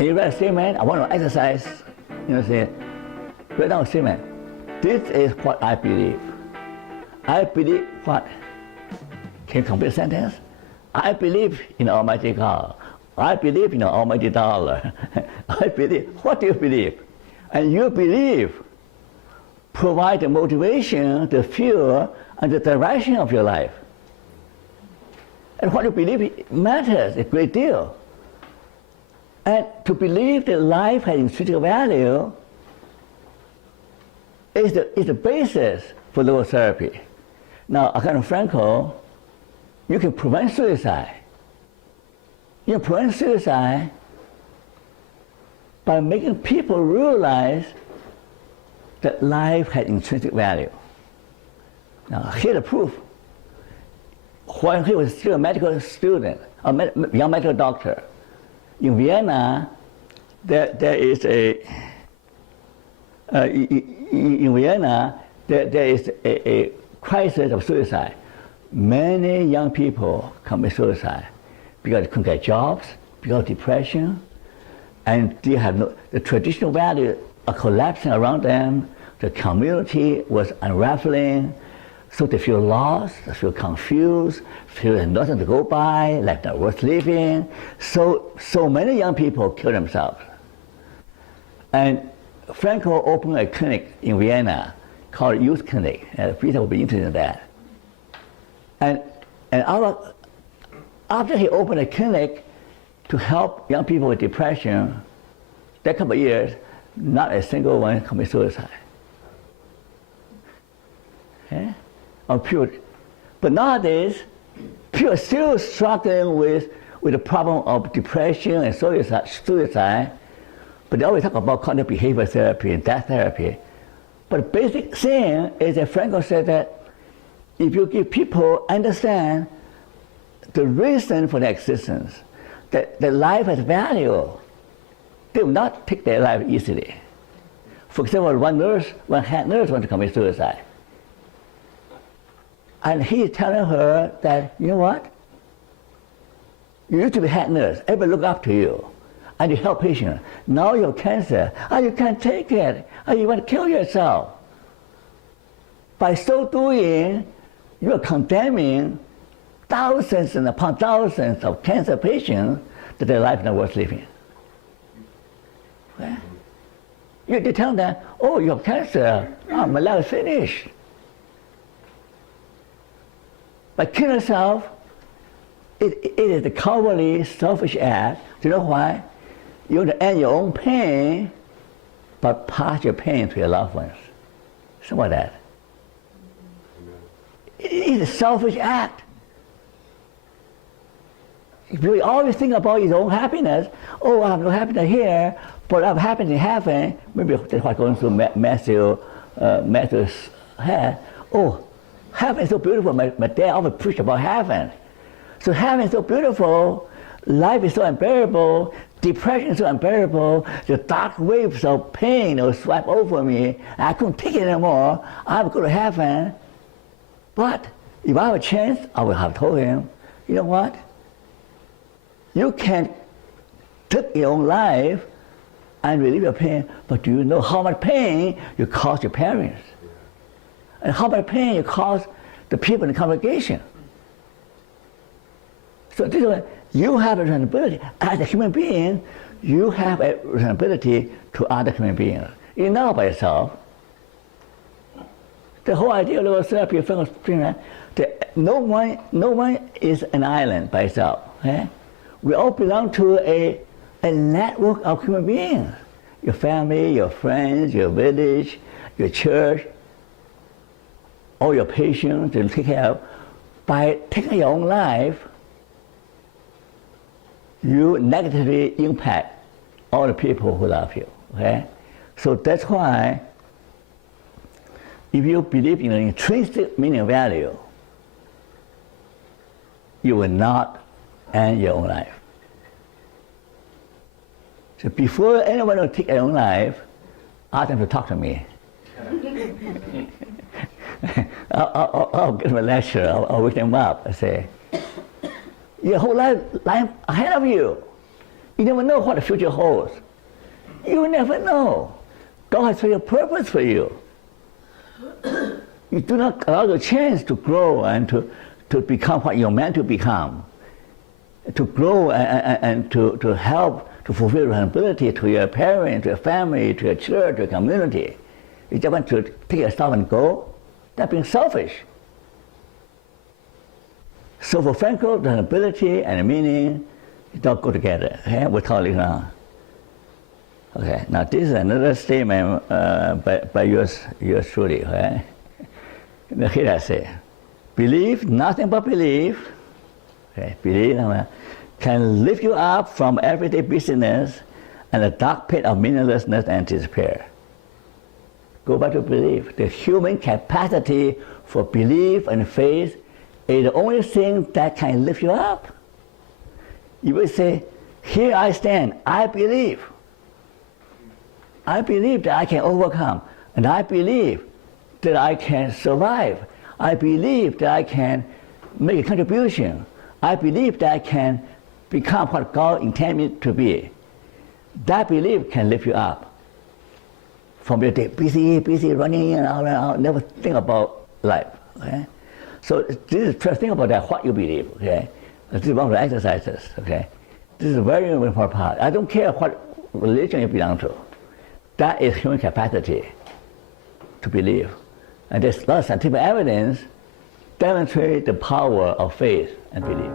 can you write a statement? I want to exercise. Say, write down a statement. This is what I believe. I believe what? Can you complete a sentence? I believe in Almighty God. I believe in the almighty dollar. I believe. What do you believe? And your belief provide the motivation, the fuel, and the direction of your life. And what you believe matters a great deal. And to believe that life has intrinsic value is the basis for logotherapy. Now, according to Frankel, you can prevent suicide. You can prevent suicide by making people realize that life has intrinsic value. Now, here's the proof. When he was still a medical student, a young medical doctor, in Vienna, there is a crisis of suicide. Many young people commit suicide because they couldn't get jobs, because of depression, and they have the traditional values are collapsing around them. The community was unraveling, so they feel lost, they feel confused, feel there's nothing to go by, like not worth living. So many young people kill themselves. And Frankel opened a clinic in Vienna called Youth Clinic, and Peter will be interested in that. And after he opened a clinic to help young people with depression, that couple of years, not a single one commit suicide. Okay? But nowadays, people are still struggling with the problem of depression and suicide, but they always talk about cognitive behavior therapy and that therapy. But the basic thing is that Frankel said that if you give people understand the reason for their existence, that life has value, they will not take their life easily. For example, one head nurse wanted to commit suicide. And he is telling her that, you know what? You used to be head nurse, everybody look up to you, and you help patients. Now you have cancer, you can't take it, you want to kill yourself. By so doing, you are condemning thousands and upon thousands of cancer patients that their life is not worth living. Okay? You tell them, oh, you have cancer, my life is finished. By killing yourself, it is a cowardly, selfish act. Do you know why? You want to end your own pain, but pass your pain to your loved ones. Something like that. It is a selfish act. If you always think about your own happiness, oh, I have no happiness here, but I have happiness in heaven. Maybe that's what's going through Matthew's head. Oh, heaven is so beautiful. My dad always preached about heaven. So heaven is so beautiful, life is so unbearable, depression is so unbearable, the dark waves of pain will sweep over me, I couldn't take it anymore, I will go to heaven. But if I have a chance, I will have told him, you know what? You can take your own life and relieve your pain, but do you know how much pain you cause your parents? And how much pain you cause the people in the congregation? So this is you have a responsibility. As a human being, you have a responsibility to other human beings. You're not by yourself. The whole idea of logotherapy, that no one is an island by itself. Okay? We all belong to a network of human beings. Your family, your friends, your village, your church, all your patients to take care of. By taking your own life, you negatively impact all the people who love you. Okay? So that's why if you believe in an intrinsic meaning value, you will not end your own life. So before anyone will take their own life, ask them to talk to me. I'll give them a lecture, I'll wake them up and say, your whole life ahead of you. You never know what the future holds. You never know. God has a purpose for you. You do not allow the chance to grow and to become what you're meant to become. To grow and to help to fulfill responsibility to your parents, to your family, to your church, to your community. You just want to take yourself and go. That's being selfish. So for Franco, the ability and the meaning don't go together. Okay? We'll call it now. Okay. Now this is another statement by yours truly. Okay? Here I say, belief, nothing but belief. Okay, belief can lift you up from everyday busyness and the dark pit of meaninglessness and despair. Go back to belief. The human capacity for belief and faith is the only thing that can lift you up. You will say, here I stand, I believe. I believe that I can overcome, and I believe that I can survive. I believe that I can make a contribution. I believe that I can become what God intended me to be. That belief can lift you up. From your day, busy, running in and out, never think about life. Okay? So this is first thing about that, what you believe. Okay? This is one of the exercises. Okay? This is a very important part. I don't care what religion you belong to. That is human capacity to believe. And there's a lot of scientific evidence demonstrate the power of faith and belief.